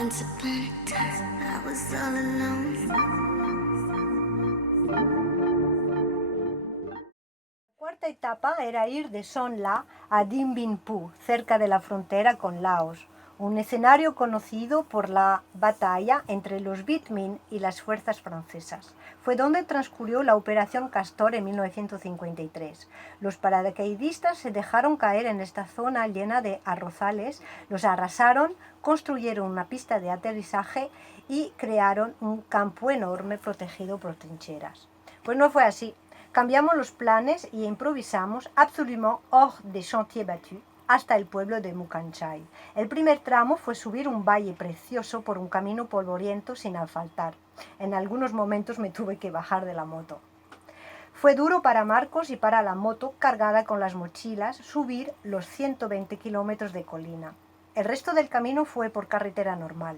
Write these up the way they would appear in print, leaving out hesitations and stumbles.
Once upon a time, I was all alone. La cuarta etapa era ir de Son La a Dien Bien Phu, cerca de la frontera con Laos, un escenario conocido por la batalla entre los Viet Minh y las fuerzas francesas. Fue donde transcurrió la Operación Castor en 1953. Los paracaidistas se dejaron caer en esta zona llena de arrozales, los arrasaron, construyeron una pista de aterrizaje y crearon un campo enorme protegido por trincheras. Pues no fue así. Cambiamos los planes y improvisamos absolument hors des chantiers battus hasta el pueblo de Mukang Chai. El primer tramo fue subir un valle precioso por un camino polvoriento sin asfaltar. En algunos momentos me tuve que bajar de la moto. Fue duro para Marcos y para la moto cargada con las mochilas subir los 120 kilómetros de colina. El resto del camino fue por carretera normal.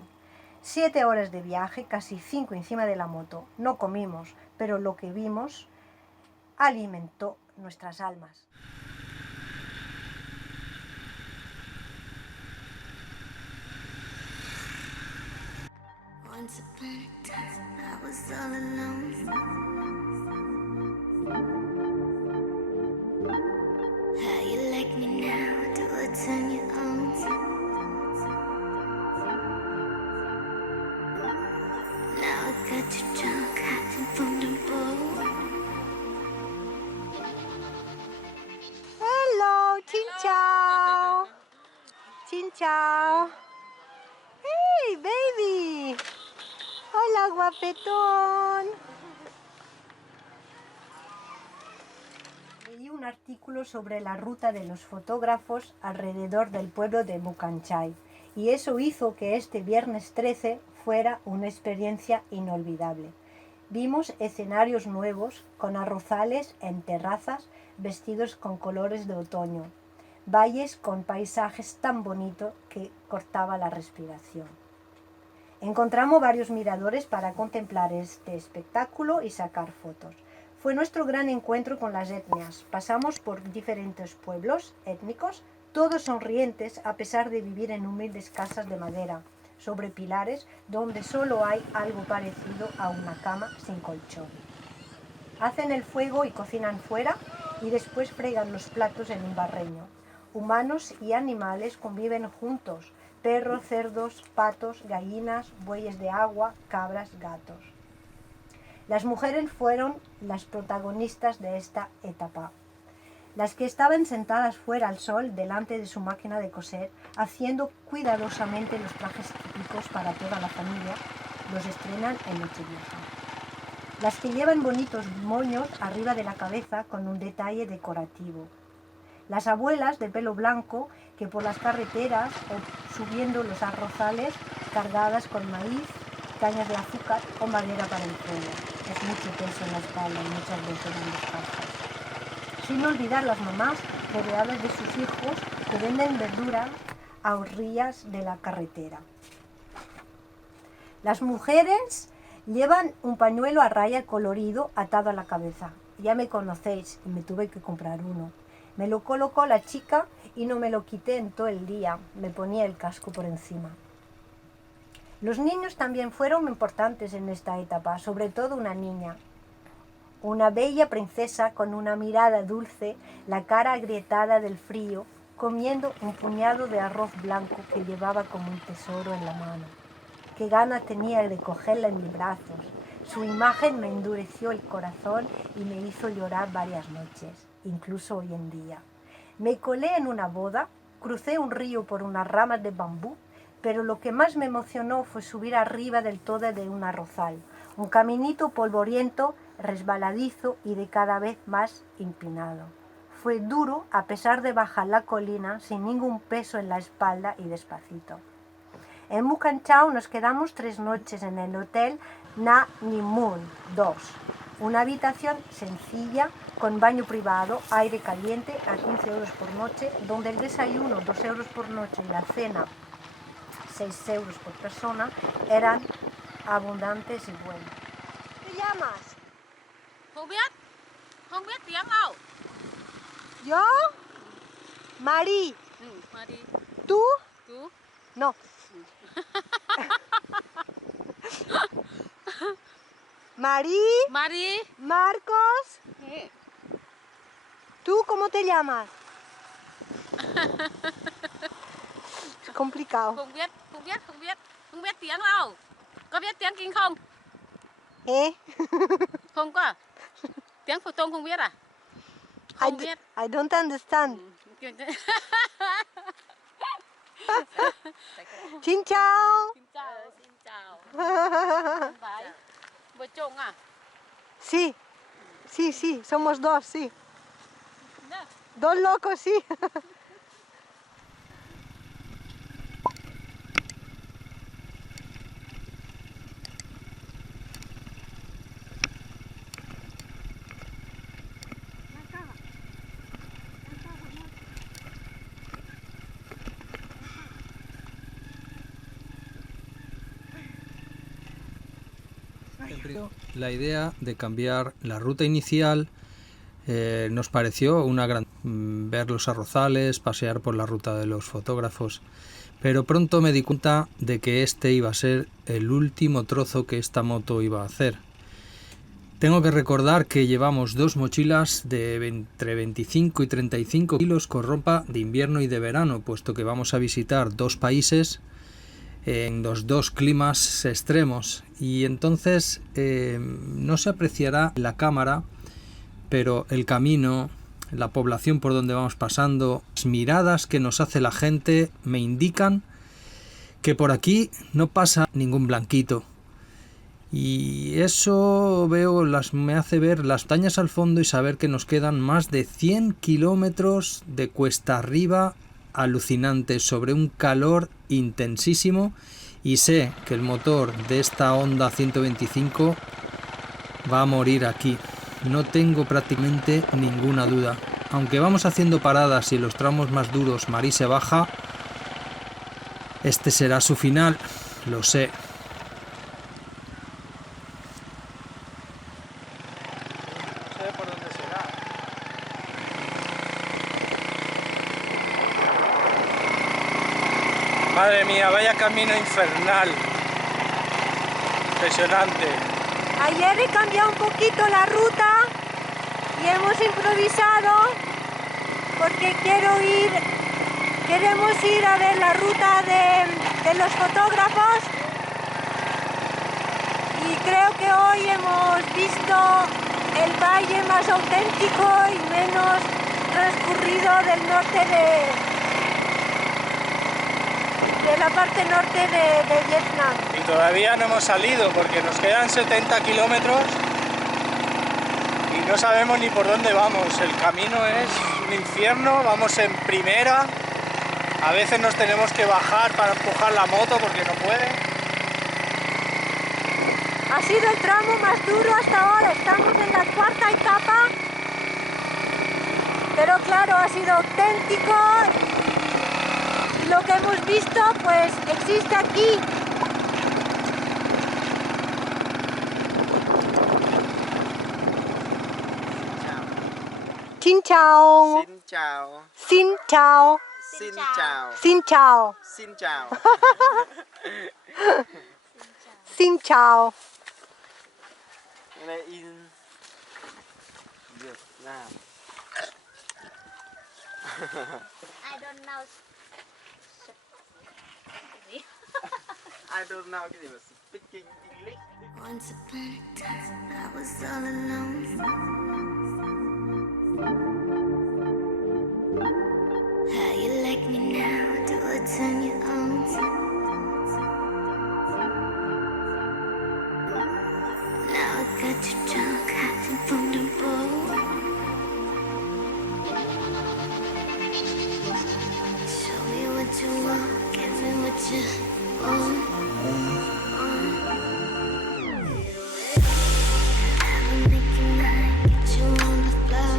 7 horas de viaje, casi 5 encima de la moto. No comimos, pero lo que vimos alimentó nuestras almas. Once upon a time, I was all alone. How you like me now? Do I turn you on? Now I got you drunk, hiding from the boat. Hello, Chin Chao. Chin Chao. Hey, baby. Hola, guapetón. Leí un artículo sobre la ruta de los fotógrafos alrededor del pueblo de Mukang Chai y eso hizo que este viernes 13 fuera una experiencia inolvidable. Vimos escenarios nuevos con arrozales en terrazas vestidos con colores de otoño, valles con paisajes tan bonitos que cortaba la respiración. Encontramos varios miradores para contemplar este espectáculo y sacar fotos. Fue nuestro gran encuentro con las etnias. Pasamos por diferentes pueblos étnicos, todos sonrientes a pesar de vivir en humildes casas de madera, sobre pilares donde solo hay algo parecido a una cama sin colchón. Hacen el fuego y cocinan fuera y después fregan los platos en un barreño. Humanos y animales conviven juntos, perros, cerdos, patos, gallinas, bueyes de agua, cabras, gatos. Las mujeres fueron las protagonistas de esta etapa. Las que estaban sentadas fuera al sol delante de su máquina de coser, haciendo cuidadosamente los trajes típicos para toda la familia, los estrenan en Nochevieja. Las que llevan bonitos moños arriba de la cabeza con un detalle decorativo. Las abuelas de pelo blanco que por las carreteras o subiendo los arrozales cargadas con maíz, cañas de azúcar o madera para el fuego. Es mucho peso en la espalda y muchas veces en los brazos. Sin olvidar las mamás rodeadas de sus hijos que venden verdura a orillas de la carretera. Las mujeres llevan un pañuelo a raya colorido atado a la cabeza. Ya me conocéis y me tuve que comprar uno. Me lo colocó la chica y no me lo quité en todo el día. Me ponía el casco por encima. Los niños también fueron importantes en esta etapa, sobre todo una niña. Una bella princesa con una mirada dulce, la cara agrietada del frío, comiendo un puñado de arroz blanco que llevaba como un tesoro en la mano. Qué gana tenía de cogerla en mis brazos. Su imagen me endureció el corazón y me hizo llorar varias noches, incluso hoy en día. Me colé en una boda, crucé un río por unas ramas de bambú, pero lo que más me emocionó fue subir arriba del todo de un arrozal, un caminito polvoriento, resbaladizo y de cada vez más empinado. Fue duro a pesar de bajar la colina sin ningún peso en la espalda y despacito. En Mukang Chai nos quedamos 3 noches en el hotel Na Ninh Mun 2, una habitación sencilla con baño privado, aire caliente a 15 euros por noche, donde el desayuno 2 euros por noche y la cena 6 euros por persona eran abundantes y buenos. ¿Te llamas? Không biết tiếng đâu. ¿Yo? Mari. Mà đi. ¿Tú? Tú. No. Marí, Mari. Marcos, Hey. ¿tú cómo te llamas? Es complicado. Không biết tiếng đâu. Có biết tiếng Kinh không? ¿Eh? Không có à? Tiếng phổ thông không biết à? Không biết. I don't understand. Xin chào. Xin chào. Bye. Vợ chồng à? Sí, sí, sí, somos dos, sí. Nè. Dos locos, sí. La idea de cambiar la ruta inicial nos pareció una gran... ver los arrozales, pasear por la ruta de los fotógrafos, pero pronto me di cuenta de que este iba a ser el último trozo que esta moto iba a hacer. Tengo que recordar que llevamos dos mochilas de entre 25 y 35 kilos con ropa de invierno y de verano, puesto que vamos a visitar dos países en los dos climas extremos, y entonces no se apreciará la cámara, pero el camino, la población por donde vamos pasando, las miradas que nos hace la gente me indican que por aquí no pasa ningún blanquito, y eso me hace ver las montañas al fondo y saber que nos quedan más de 100 kilómetros de cuesta arriba alucinantes sobre un calor intensísimo, y sé que el motor de esta Honda 125 va a morir aquí. No tengo prácticamente ninguna duda. Aunque vamos haciendo paradas y en los tramos más duros Marí se baja, este será su final, lo sé. No sé por dónde será. Madre mía, vaya camino infernal. Impresionante. Ayer he cambiado un poquito la ruta y hemos improvisado porque queremos ir a ver la ruta de los fotógrafos, y creo que hoy hemos visto el valle más auténtico y menos transcurrido del norte de la parte norte de Vietnam. Y todavía no hemos salido porque nos quedan 70 kilómetros y no sabemos ni por dónde vamos. El camino es un infierno, vamos en primera. A veces nos tenemos que bajar para empujar la moto porque no puede. Ha sido el tramo más duro hasta ahora, estamos en la cuarta etapa, pero claro, ha sido auténtico, y lo que hemos visto pues existe aquí. Xin chào. Xin chào. Xin chào. Xin chào. Xin chào. Xin chào. Xin chào. Cái này in Việt Nam. I don't know. I don't know cái gì mà speaking English. Once upon a time, I was all alone. How you like me now? Do it on your own. Now I got you drunk, hiding from the boat. Show me what you want, give me what you want. I'ma make you mine, get you on the floor.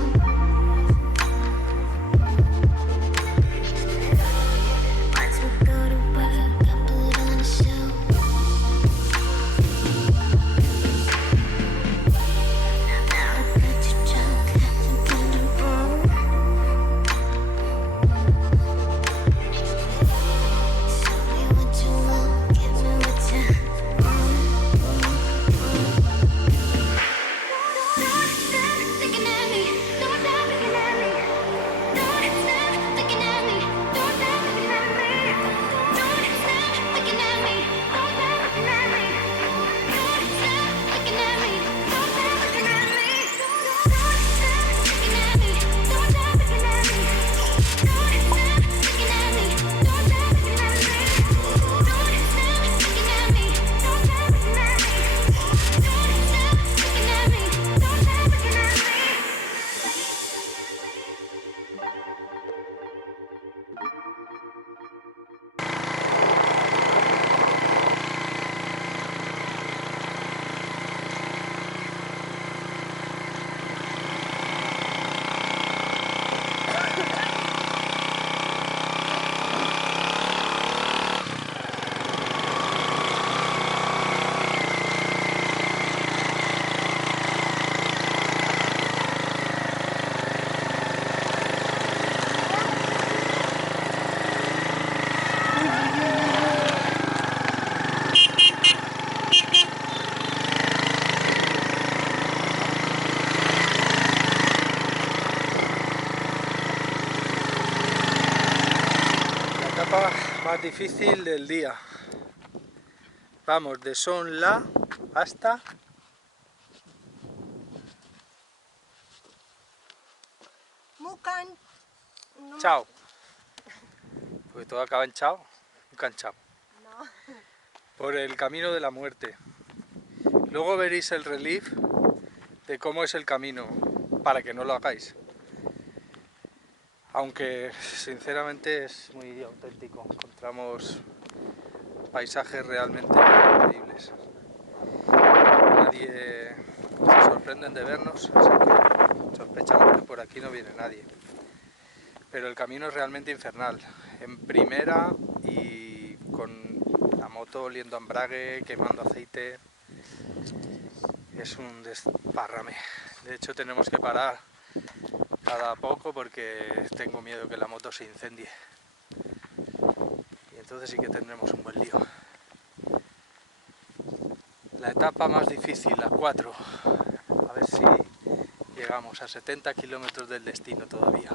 Watch me go to work, I put on a show. Now I got you drunk, hiding from the boat. Show me what you want, difícil del día. Vamos de Son La hasta Mucan. Chao. Porque todo acaba en chao, nunca chao. No. Por el camino de la muerte. Luego veréis el relief de cómo es el camino, para que no lo hagáis. Aunque sinceramente es muy auténtico, encontramos paisajes realmente increíbles. Nadie se sorprenden de vernos, así que sospechamos que por aquí no viene nadie. Pero el camino es realmente infernal, en primera y con la moto oliendo a embrague, quemando aceite. Es un desparrame. De hecho tenemos que parar cada poco porque tengo miedo que la moto se incendie. Y entonces sí que tendremos un buen lío. La etapa más difícil, la 4. A ver si llegamos a 70 kilómetros del destino todavía.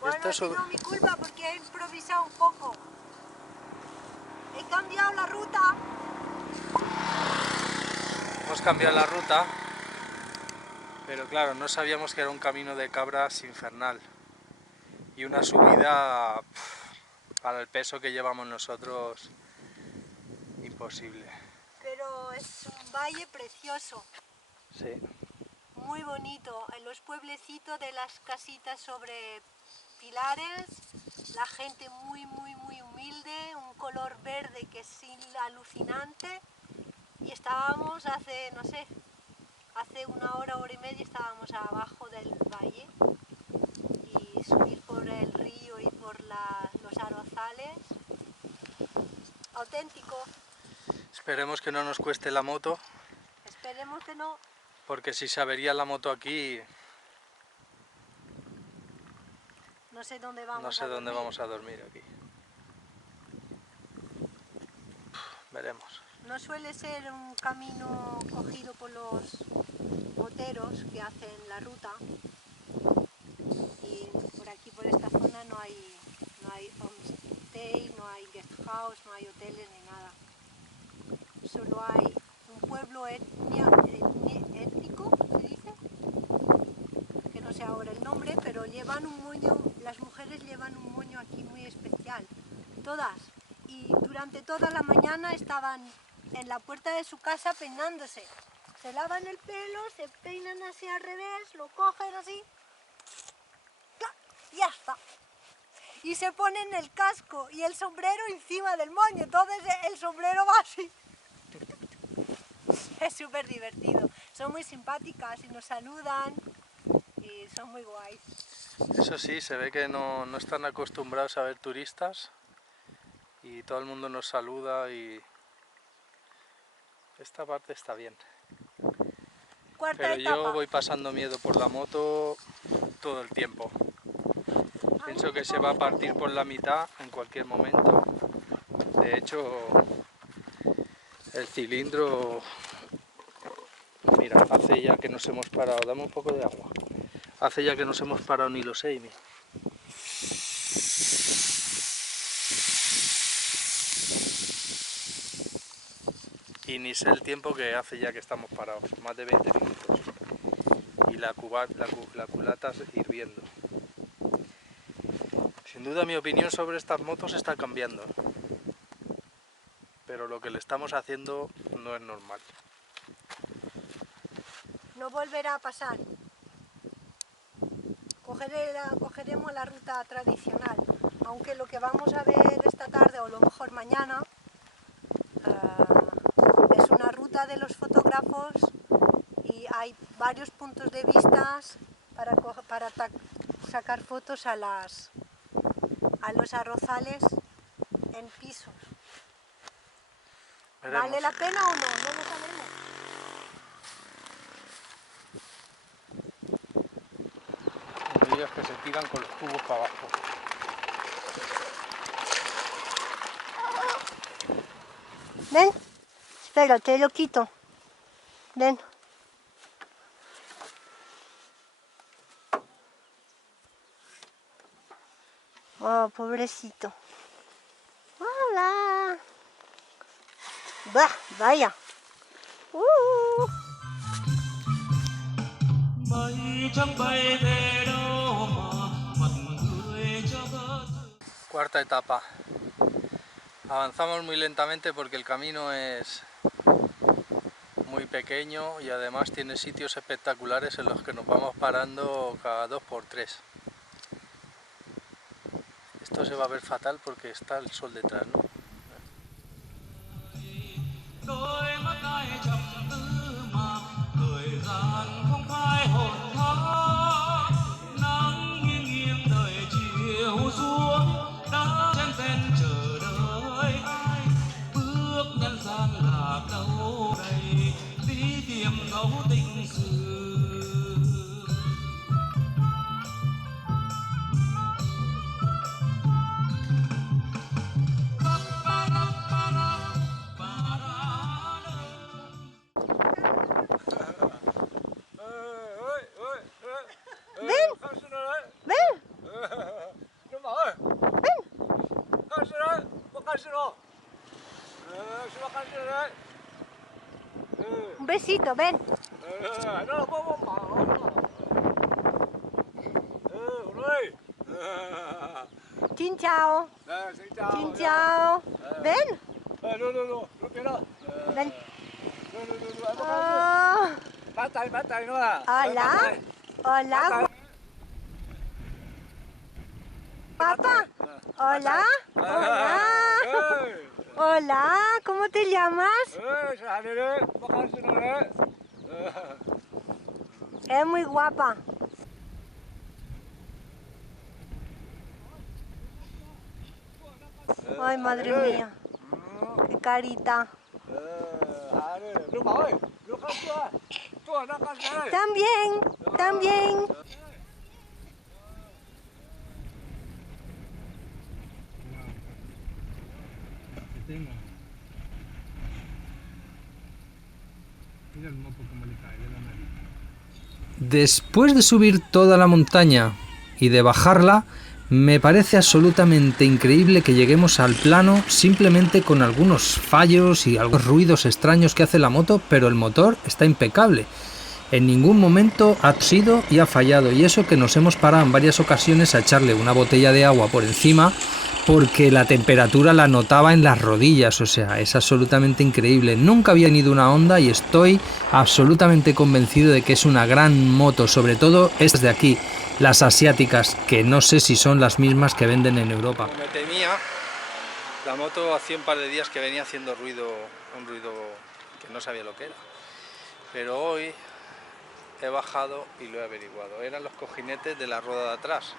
Bueno, Esto ha es sido mi culpa porque he improvisado un poco. He cambiado la ruta. Hemos cambiado la ruta, pero claro, no sabíamos que era un camino de cabras infernal. Y una subida, para el peso que llevamos nosotros, imposible. Pero es un valle precioso, Sí. muy bonito. En los pueblecitos de las casitas sobre pilares, la gente muy humilde, un color verde que es alucinante. Y estábamos hace, no sé, hace una hora y media estábamos abajo del valle y subir por el río y por los arrozales. Auténtico. Esperemos que no nos cueste la moto, Esperemos que no. porque si se avería la moto aquí, No sé dónde vamos no sé a dónde dormir. vamos a dormir aquí. Veremos. No suele ser un camino cogido por los moteros que hacen la ruta. Y por aquí, por esta zona, no hay homestay, no hay guest house, no hay hoteles ni nada. Solo hay un pueblo étnico, se dice, que no sé ahora el nombre, pero llevan un moño, las mujeres llevan un moño aquí muy especial, todas. Y durante toda la mañana estaban en la puerta de su casa peinándose. Se lavan el pelo, se peinan así al revés, lo cogen así, y ya está. Y se ponen el casco y el sombrero encima del moño, entonces el sombrero va así. Es súper divertido. Son muy simpáticas y nos saludan y son muy guays. Eso sí, se ve que no están acostumbrados a ver turistas y todo el mundo nos saluda y esta parte está bien. Cuarta Pero etapa. yo voy pasando miedo por la moto todo el tiempo. Pienso que se va a partir por la mitad en cualquier momento. De hecho, el cilindro... Mira, hace ya que nos hemos parado. Dame un poco de agua. Hace ya que nos hemos parado, ni lo sé, Amy. Y ni sé el tiempo que hace ya que estamos parados. Más de 20 minutos. Y la culata hirviendo. Sin duda mi opinión sobre estas motos está cambiando, pero lo que le estamos haciendo no es normal. No volverá a pasar. Cogeremos la ruta tradicional, aunque lo que vamos a ver esta tarde o a lo mejor mañana es una ruta de los fotógrafos y hay varios puntos de vista para sacar fotos a los arrozales en pisos. Veremos. ¿Vale la pena o no? No lo sabemos. No me digas que se tiran con los tubos para abajo. Ven, espera, te lo quito. Ven. Oh, pobrecito. Bah, vaya. Cuarta etapa. Avanzamos muy lentamente porque el camino es muy pequeño y además tiene sitios espectaculares en los que nos vamos parando cada 2 por 3. Esto se va a ver fatal porque está el sol detrás, ¿no? Un besito, ven. Chin chao. Chin chao. Ven. Ven. Oh. Hola. Hola. Papá. Hola. Hola. Hola. ¿Cómo te llamas? Es muy guapa. Ay, madre mía. Qué carita. También, también. Después de subir toda la montaña y de bajarla, me parece absolutamente increíble que lleguemos al plano simplemente con algunos fallos y algunos ruidos extraños que hace la moto, pero el motor está impecable. En ningún momento ha tosido y ha fallado, y eso que nos hemos parado en varias ocasiones a echarle una botella de agua por encima porque la temperatura la notaba en las rodillas, o sea, es absolutamente increíble. Nunca había tenido una Honda y estoy absolutamente convencido de que es una gran moto, sobre todo estas de aquí, las asiáticas, que no sé si son las mismas que venden en Europa. Como me temía, la moto hacía un par de días que venía haciendo un ruido que no sabía lo que era. Pero hoy he bajado y lo he averiguado. Eran los cojinetes de la rueda de atrás.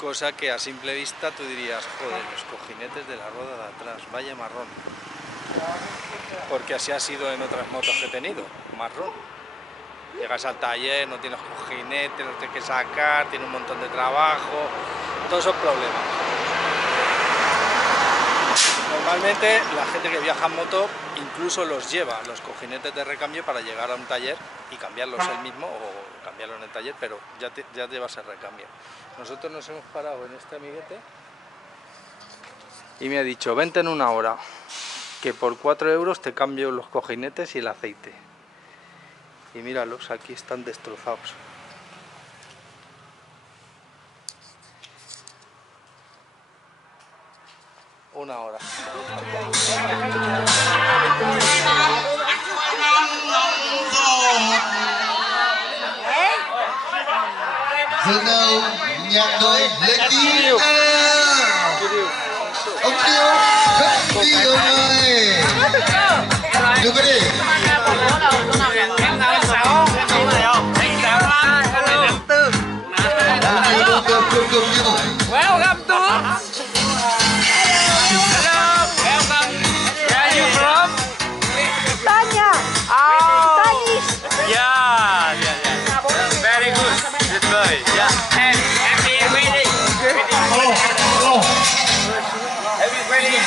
Cosa que a simple vista tú dirías, joder, los cojinetes de la rueda de atrás, vaya marrón. Porque así ha sido en otras motos que he tenido, marrón. Llegas al taller, no tienes cojinetes, los tienes que sacar, tiene un montón de trabajo, todos esos problemas. Normalmente la gente que viaja en moto incluso los lleva, los cojinetes de recambio, para llegar a un taller y cambiarlos él mismo o cambiarlo en el taller, pero ya llevas el recambio. Nosotros nos hemos parado en este amiguete y me ha dicho, vente en una hora, que por 4 euros te cambio los cojinetes y el aceite. Y míralos, aquí están destrozados. Una hora. Dừng đầu nhạc đôi lên tiếng ông Kiều khất đi ông ơi đưa cái đi Welcome to welcome. Where are you from? Tania. Oh, Tanis. yeah. Very good. Good boy. Yeah. And happy wedding. Happy wedding.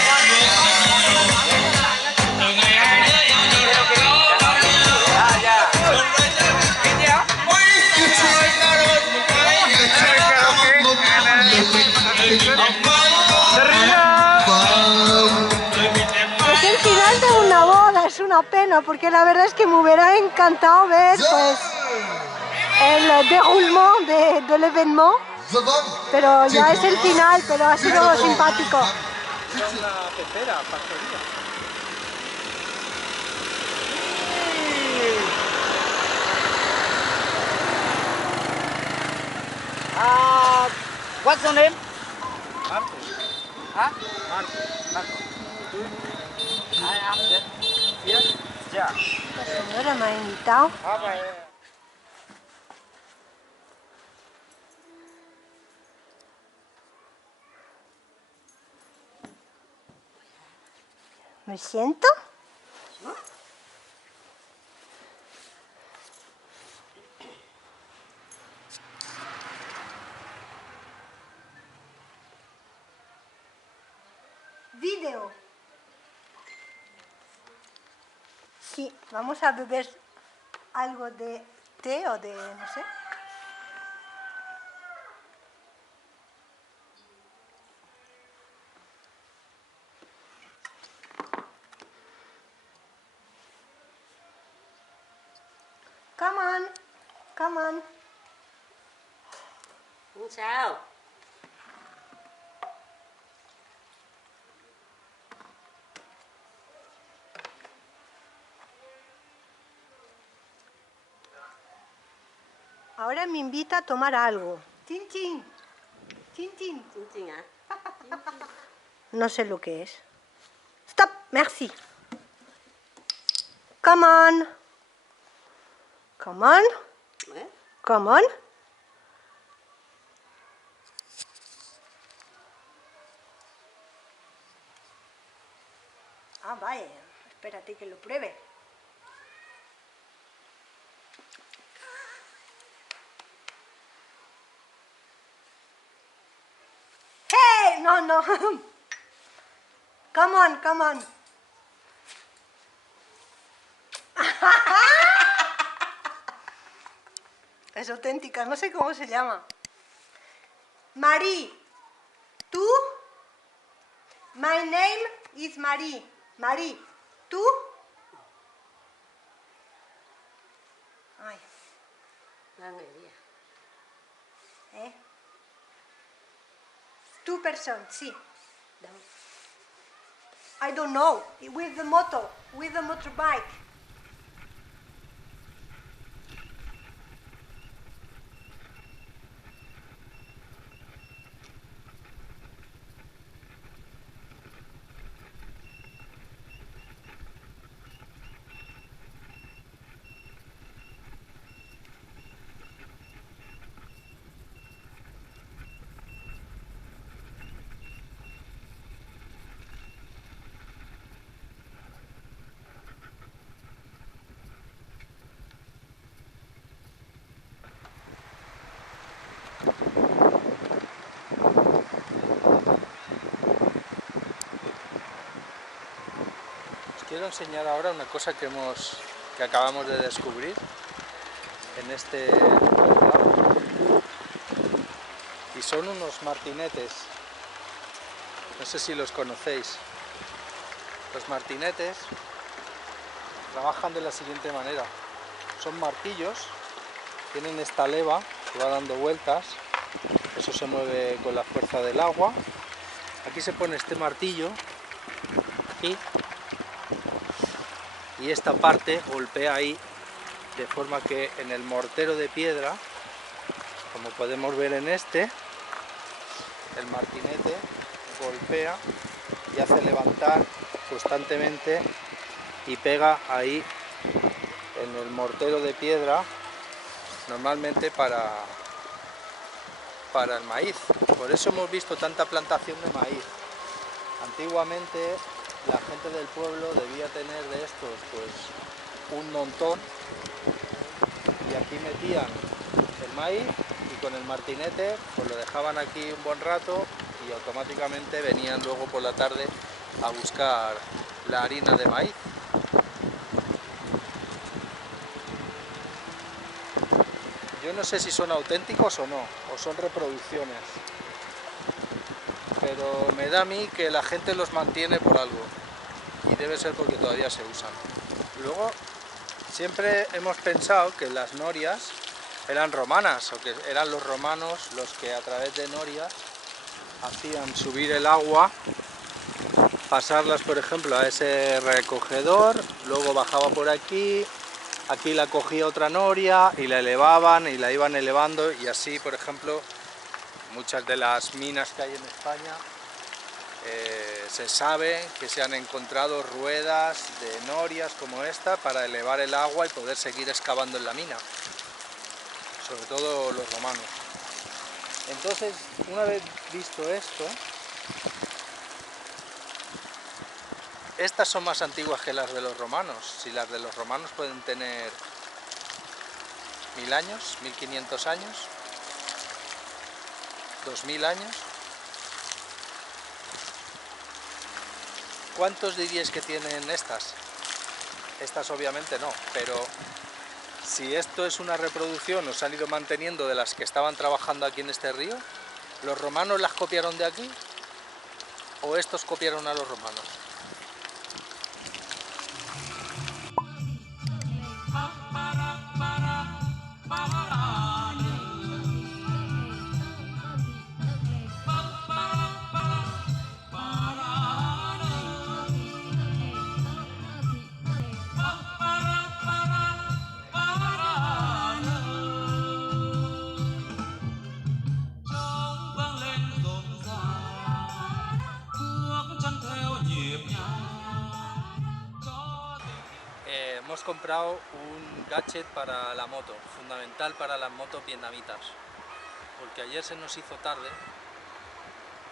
es una pena porque la verdad es que me hubiera encantado ver pues el déroulement del evento, pero ya es el final, pero ha sido simpático. Era una pepera, factoría. What's your name? Marcos. Huh? Marcos. I am the Ya. La señora me ha invitado. ¿Me siento? Vídeo. Sí, vamos a beber algo de té o de, no sé. Come on, come on. Không sao. Ahora me invita a tomar algo. Chin chin. Chin chin. Chính trình à? No sé lo que es. Stop, merci. Come on. Come on. Đấy. Come on. Ah, vaya. Espérate que lo pruebe. ¡Hey! No, no. Come on, come on. Es auténtica, no sé cómo se llama. Marie. ¿Tú? My name is Marie. Marie. ¿Tú? Ay, Đang nghỉ đi à? ¿eh? Two person, sí. I don't know. With the motorbike. Quiero enseñar ahora una cosa que acabamos de descubrir en este poblado, y son unos martinetes. No sé si los conocéis. Los martinetes trabajan de la siguiente manera: son martillos, tienen esta leva que va dando vueltas, eso se mueve con la fuerza del agua. Aquí se pone este martillo, aquí, y esta parte golpea ahí, de forma que en el mortero de piedra, como podemos ver en este, el martinete golpea y hace levantar constantemente y pega ahí en el mortero de piedra, normalmente para el maíz. Por eso hemos visto tanta plantación de maíz. Antiguamente la gente del pueblo debía tener de estos pues un montón, y aquí metían el maíz y con el martinete pues lo dejaban aquí un buen rato y automáticamente venían luego por la tarde a buscar la harina de maíz. Yo no sé si son auténticos o no, o son reproducciones, pero me da a mí que la gente los mantiene por algo, y debe ser porque todavía se usan. Luego, siempre hemos pensado que las norias eran romanas, o que eran los romanos los que a través de norias hacían subir el agua, pasarlas por ejemplo a ese recogedor, luego bajaba por aquí, aquí la cogía otra noria y la elevaban y la iban elevando, y así por ejemplo muchas de las minas que hay en España se sabe que se han encontrado ruedas de norias como esta para elevar el agua y poder seguir excavando en la mina, sobre todo los romanos. Entonces, una vez visto esto, estas son más antiguas que las de los romanos. Si las de los romanos pueden tener 1000 años, 1500 años, 2000 años, ¿cuántos diríais que tienen estas? Estas obviamente no, pero si esto es una reproducción o se han ido manteniendo de las que estaban trabajando aquí en este río, ¿los romanos las copiaron de aquí o estos copiaron a los romanos? Hemos comprado un gadget para la moto, fundamental para las motos vietnamitas, porque ayer se nos hizo tarde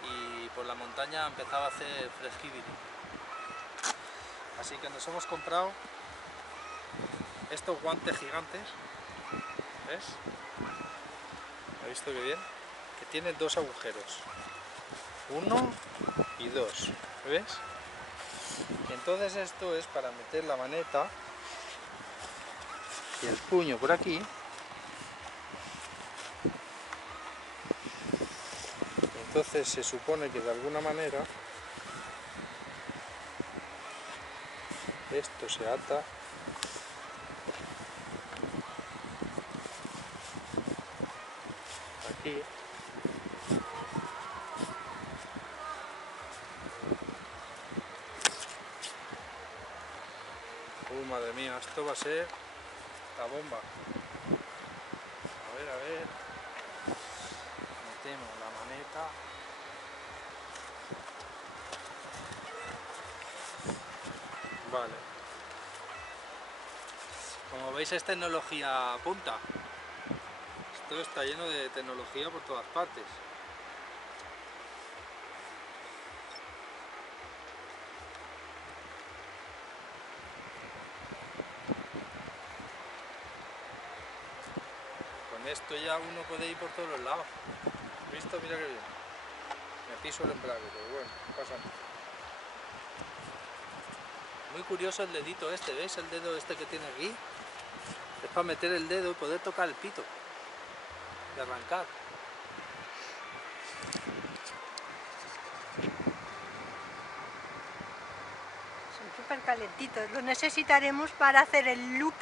y por la montaña empezaba a hacer fresquibiri. Así que nos hemos comprado estos guantes gigantes, ¿ves? ¿Has visto qué bien? Que tienen dos agujeros, uno y dos, ¿ves? Entonces esto es para meter la maneta y el puño por aquí, entonces se supone que de alguna manera esto se ata aquí madre mía, esto va a ser la bomba. A ver, metemos la maneta. Vale. Como veis es tecnología punta. Esto está lleno de tecnología por todas partes. Con esto ya uno puede ir por todos los lados. ¿Visto? Mira qué bien. Me piso el embrague, pero bueno, no pasa nada. Muy curioso el dedito este, ¿veis? El dedo este que tiene aquí. Es para meter el dedo y poder tocar el pito. Y arrancar. Son súper calentitos. Los necesitaremos para hacer el loop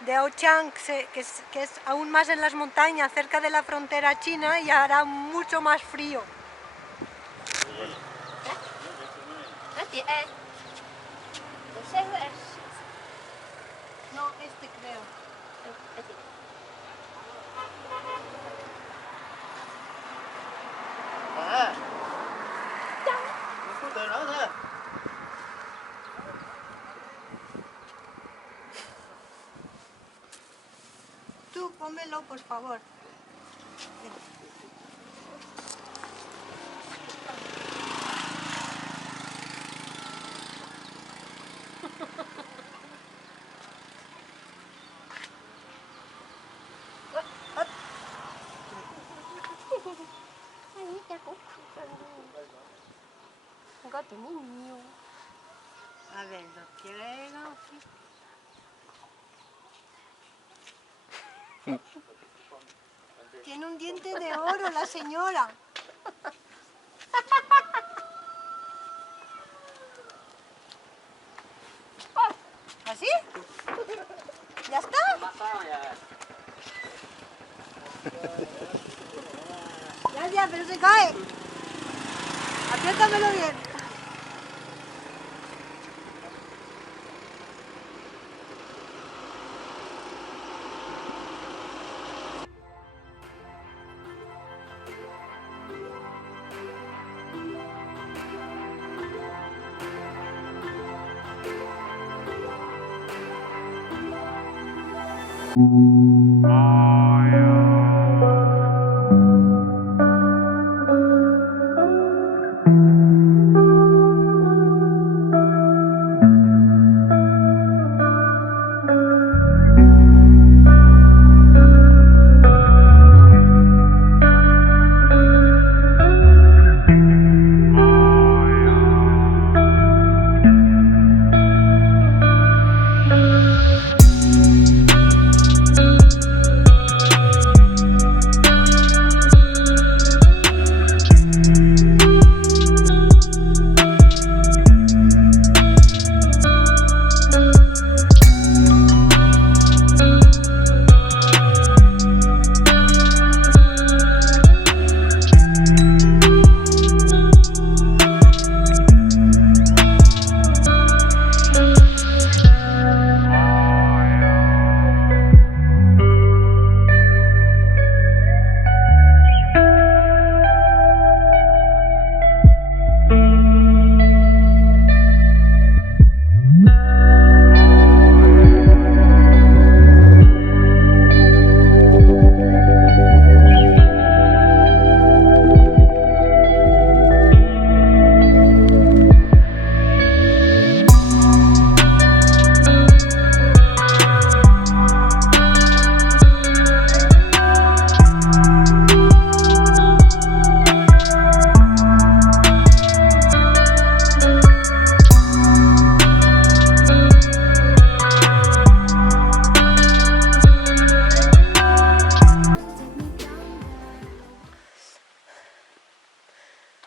de Ao Chang, que es aún más en las montañas, cerca de la frontera china, y hará mucho más frío. No, este creo. Tú, pónmelo, por favor. A ver, lo quiero aquí. Tiene un diente de oro la señora. ¿Así? ¿Ya está? Ya, pero se cae. Apriétamelo bien.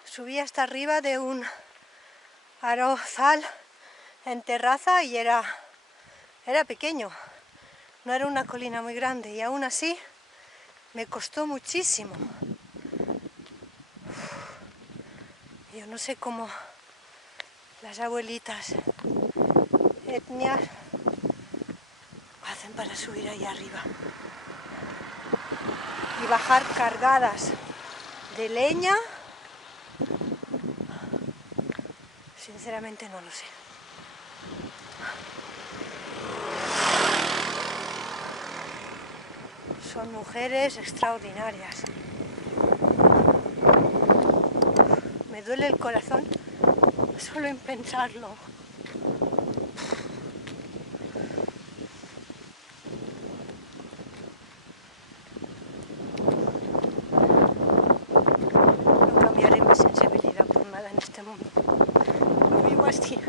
Subí hasta arriba de un arrozal en terraza y era pequeño, no era una colina muy grande y aún así me costó muchísimo. Yo no sé cómo las abuelitas etnias hacen para subir ahí arriba y bajar cargadas de leña. Sinceramente no lo sé. Son mujeres extraordinarias. Me duele el corazón solo en pensarlo. No cambiaré mi sensibilidad por nada en este mundo. Lo vivo así.